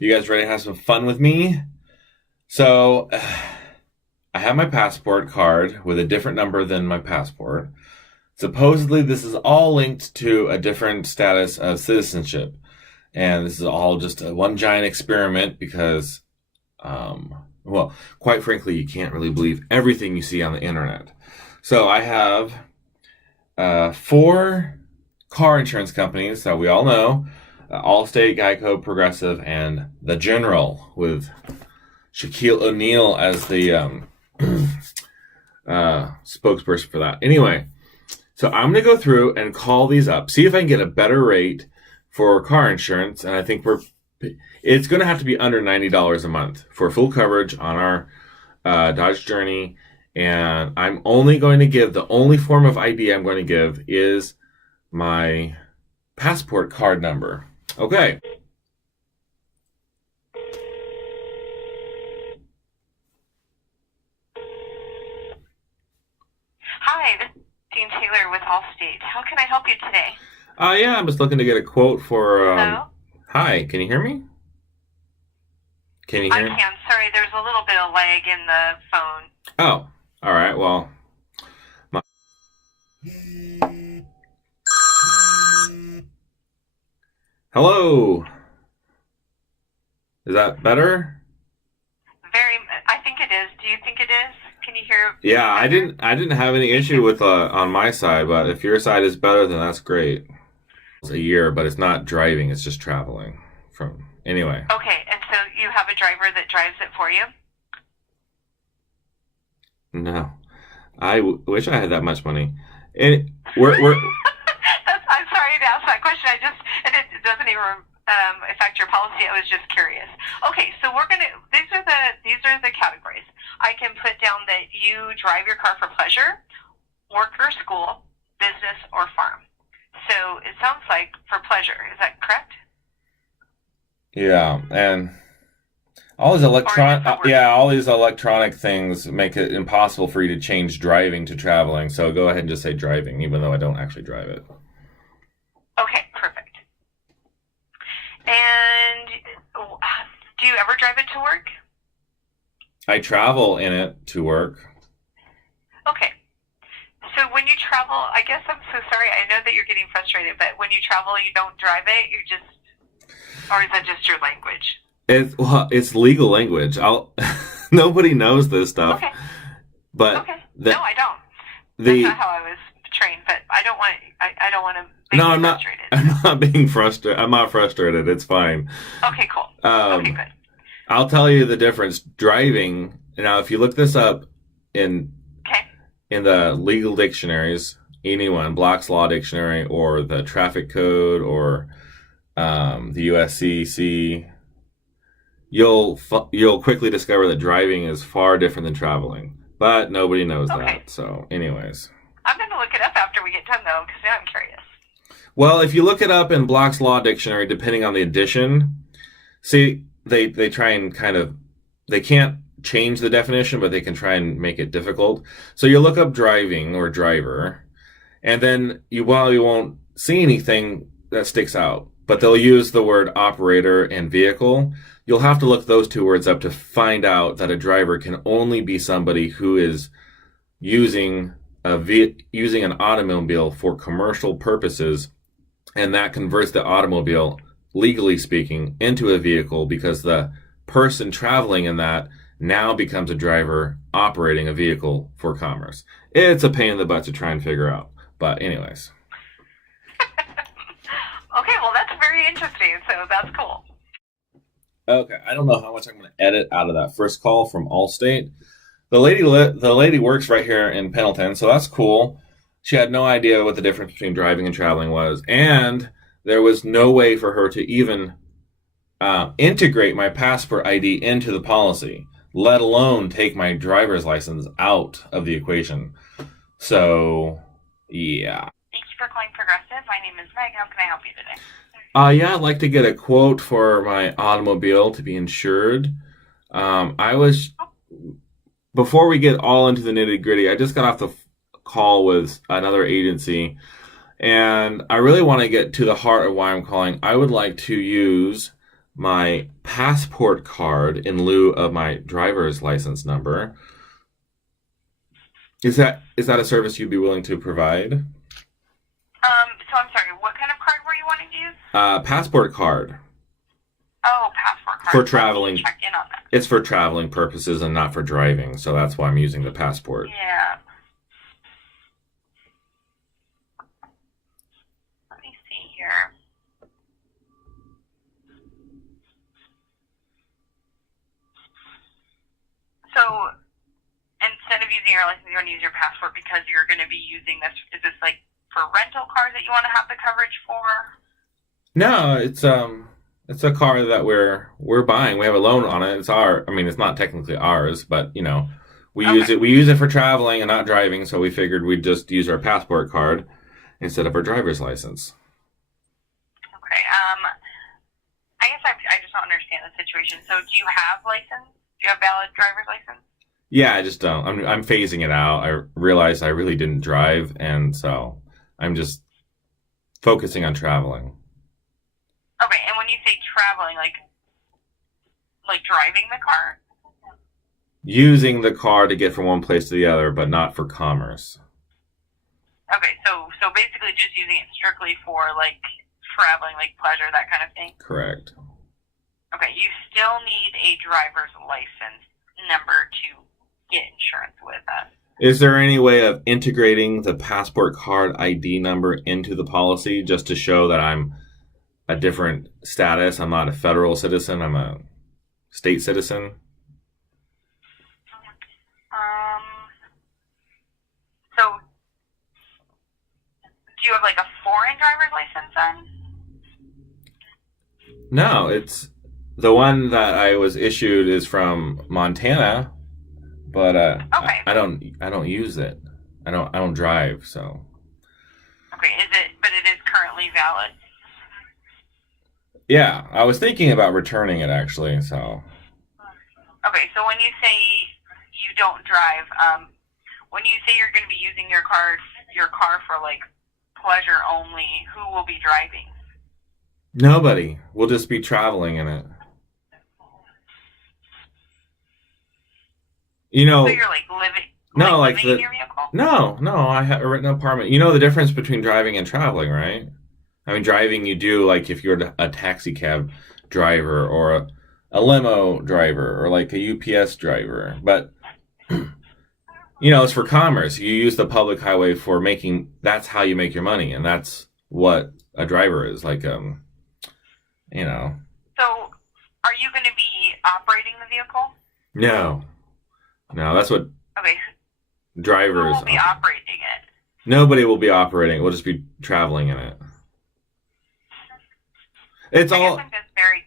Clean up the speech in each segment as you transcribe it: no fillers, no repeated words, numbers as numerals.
You guys ready to have some fun with me? So, I have my passport card with a different number than my passport. Supposedly, this is all linked to a different status of citizenship. And this is all just one giant experiment because, well, quite frankly, you can't really believe everything you see on the internet. So, I have four car insurance companies that we all know: Allstate, Geico, Progressive, and The General, with Shaquille O'Neal as the spokesperson for that. Anyway, so I'm going to go through and call these up, see if I can get a better rate for car insurance. And I think it's going to have to be under $90 a month for full coverage on our Dodge Journey. And I'm only going to give, the only form of ID I'm going to give is my passport card number. Okay. Hi, this is Dean Taylor with Allstate. How can I help you today? Yeah, I'm just looking to get a quote for. Hello? Hi, can you hear me? Can you I hear me? can. Sorry, there's a little bit of lag in the phone. Oh, all right. Well, hello. Is that better? I think it is. Do you think it is? Can you hear? Yeah, I didn't have any issue with on my side, but if your side is better, then that's great. It's a year, but it's not driving; it's just traveling. Anyway. Okay, and so you have a driver that drives it for you? No, I wish I had that much money. And we're I'm sorry to ask that question. And it doesn't even affect your policy. I was just curious. Okay, so these are the categories. I can put down that you drive your car for pleasure, work or school, business, or farm. So it sounds like for pleasure. Is that correct? Yeah, and all these electronic things make it impossible for you to change driving to traveling. So go ahead and just say driving, even though I don't actually drive it. Okay, perfect. And do you ever drive it to work? I travel in it to work. Okay. So when you travel, I guess I'm so sorry. I know that you're getting frustrated, but when you travel, you don't drive it. Or is that just your language? It's legal language. Nobody knows this stuff. Okay. But okay. No, I don't. That's not how I was trained. But I don't want to make you frustrated. I'm not being frustrated. I'm not frustrated. It's fine. Okay, cool. Okay, good. I'll tell you the difference. Driving, now, if you look this up in the legal dictionaries, anyone, Black's Law Dictionary, or the Traffic Code, or the USCC, you'll quickly discover that driving is far different than traveling. But nobody knows that. So, anyways. I'm going to look it up after we get done, though, because now I'm curious. Well, if you look it up in Black's Law Dictionary, depending on the edition, see, they try and they can't change the definition, but they can try and make it difficult. So you look up driving or driver, and then you won't see anything that sticks out, but they'll use the word operator and vehicle. You'll have to look those two words up to find out that a driver can only be somebody who is using an automobile for commercial purposes, and that converts the automobile, legally speaking, into a vehicle, because the person traveling in that now becomes a driver operating a vehicle for commerce. It's a pain in the butt to try and figure out. But anyways. Okay, well, that's very interesting. So that's cool. Okay, I don't know how much I'm going to edit out of that first call from Allstate. The lady works right here in Pendleton, so that's cool. She had no idea what the difference between driving and traveling was, and there was no way for her to even integrate my passport ID into the policy, let alone take my driver's license out of the equation. So, yeah. Thank you for calling Progressive. My name is Meg. How can I help you today? Yeah, I'd like to get a quote for my automobile to be insured. Before we get all into the nitty gritty, I just got off the call with another agency, and I really want to get to the heart of why I'm calling. I would like to use my passport card in lieu of my driver's license number. Is that a service you'd be willing to provide? So I'm sorry, what kind of card were you wanting to use? Passport card. Oh, passport card. For traveling. Let me check in on that. It's for traveling purposes and not for driving, so that's why I'm using the passport. Yeah. Let me see here. So, instead of using your license, you're going to use your passport because you're going to be using this. Is this like for rental cars that you want to have the coverage for? No, it's a car that we're buying. We have a loan on it. It's not technically ours, but we use it for traveling and not driving, so we figured we'd just use our passport card instead of our driver's license. Okay. I guess I just don't understand the situation. So, do you have license? Do you have valid driver's license? Yeah, I just don't. I'm phasing it out. I realized I really didn't drive, and so I'm just focusing on traveling. Okay, and when you say traveling, like driving the car? Using the car to get from one place to the other, but not for commerce. Okay, so basically just using it strictly for like traveling, like pleasure, that kind of thing? Correct. Okay, you still need a driver's license number to get insurance with us. Is there any way of integrating the passport card ID number into the policy just to show that I'm a different status? I'm not a federal citizen. I'm a state citizen. So, do you have like a foreign driver's license then? No, it's the one that I was issued is from Montana, but okay. I don't use it. I don't drive, so. Okay, but it is currently valid? Yeah, I was thinking about returning it actually, so. Okay, so when you say you don't drive, when you say you're going to be using your car for like pleasure only, who will be driving? Nobody. We'll just be traveling in it. So you're like living in your vehicle? No, I have a written apartment. You know the difference between driving and traveling, right? I mean, driving you do like if you're a taxi cab driver or a limo driver or like a UPS driver, but it's for commerce. You use the public highway for that's how you make your money, and that's what a driver is like. So, are you going to be operating the vehicle? No, that's what Okay. drivers. Who will be operating it? Nobody will be operating. We'll just be traveling in it. It's I all. guess I'm just very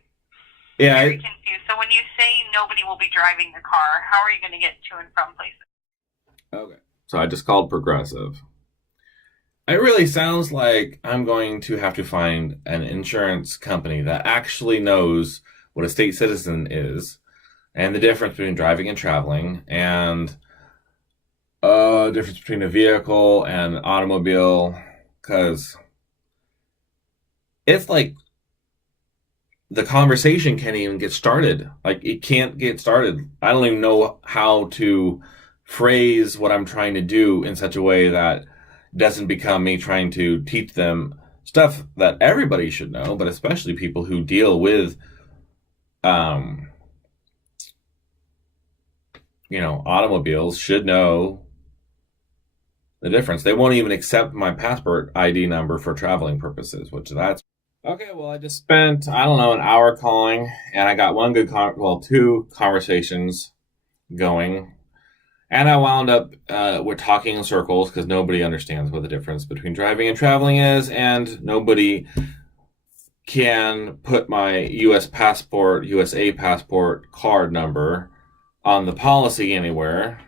confused. So when you say nobody will be driving the car, how are you going to get to and from places? Okay. So I just called Progressive. It really sounds like I'm going to have to find an insurance company that actually knows what a state citizen is and the difference between driving and traveling and difference between a vehicle and an automobile, because it's like the conversation can't even get started. Like, it can't get started. I don't even know how to phrase what I'm trying to do in such a way that doesn't become me trying to teach them stuff that everybody should know, but especially people who deal with, automobiles should know the difference. They won't even accept my passport ID number for traveling purposes, which that's okay. Well, I just spent, an hour calling, and I got two conversations going. And I wound up, we're talking in circles because nobody understands what the difference between driving and traveling is, and nobody can put my USA passport card number on the policy anywhere.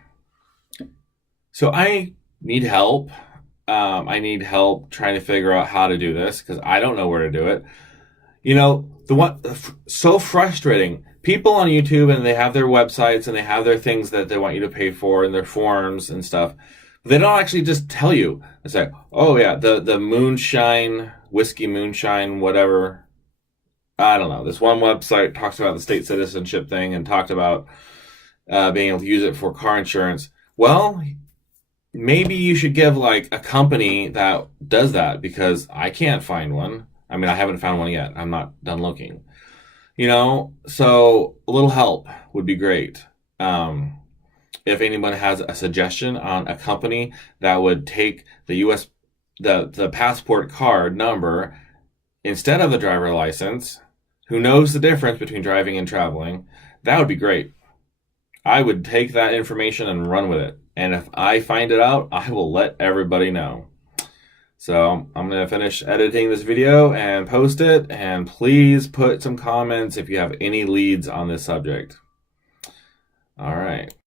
So I need help. I need help trying to figure out how to do this because I don't know where to do it. So frustrating. People on YouTube, and they have their websites and they have their things that they want you to pay for and their forms and stuff. But they don't actually just tell you. It's like, oh yeah, the moonshine, whiskey moonshine, whatever I don't know. This one website talks about the state citizenship thing and talked about being able to use it for car insurance. Well, maybe you should give like a company that does that because I can't find one. I mean, I haven't found one yet. I'm not done looking. So a little help would be great. If anyone has a suggestion on a company that would take the U.S. the passport card number instead of the driver license, who knows the difference between driving and traveling, that would be great. I would take that information and run with it. And if I find it out, I will let everybody know. So I'm going to finish editing this video and post it. And please put some comments if you have any leads on this subject. All right.